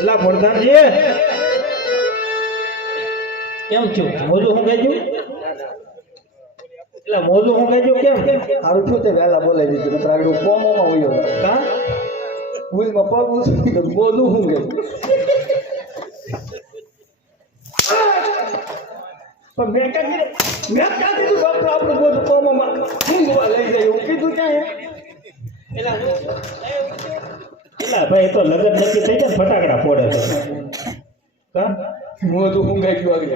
એલા પ્રધાનજી કેમ છો? મોજું હું કહેજો એટલે મોજું હું કહેજો કેમ? સારું થયું તે વહેલા બોલાવી દીધું મિત્ર આગળ હું કોમોમાં વયો કા? ભૂલમાં પગ ઉછળી બોલું હું કે પણ મેં ક્યાં મેં ક્યાં કીધું બાપુ આપણું બધું કોમોમાં ઊંઘવા લઈ જાય એવું કીધું ક્યાં એલા એલા ભાઈ એ તો લગન નક્કી થઈ જાય ફટાકડા ફોડે તો. હું? તો ઊંઘાઈ ગયું આગળ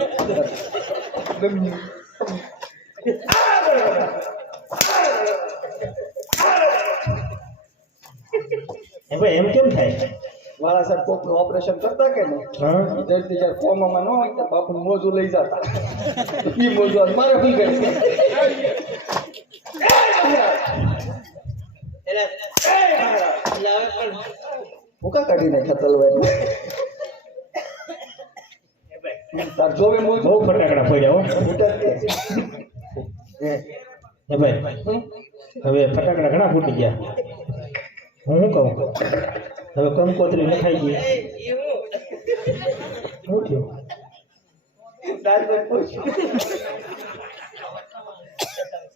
એ ભાઈ એમ કેમ થાય? મારા સાહેબ કોકનું ઓપરેશન કરતા કે નહીં? હા. જલ્દી જ્યારે કોમામાં ન હોય તો બાપુનું મોજું લઈ જતા. ઈ મોજું આજ મારે ગઈ કરી ભૂકા કાઢી નાખ્યા તલવાર તાર જોવે મોજું બહુ ફટાકડા ફોડ્યા હો. એ ભાઈ? હવે ફટાકડા ઘણા ફૂટી ગયા. હું શું કહું? હવે કંકોત્રી નખાઈ ગઈ. શું થયું તાર તો પૂછ. આખી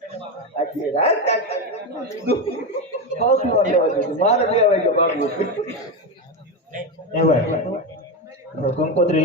રાત કાઢી. હક ન લેવા દીધું. મારે બે વાગ્યા હવે કંકોત્રી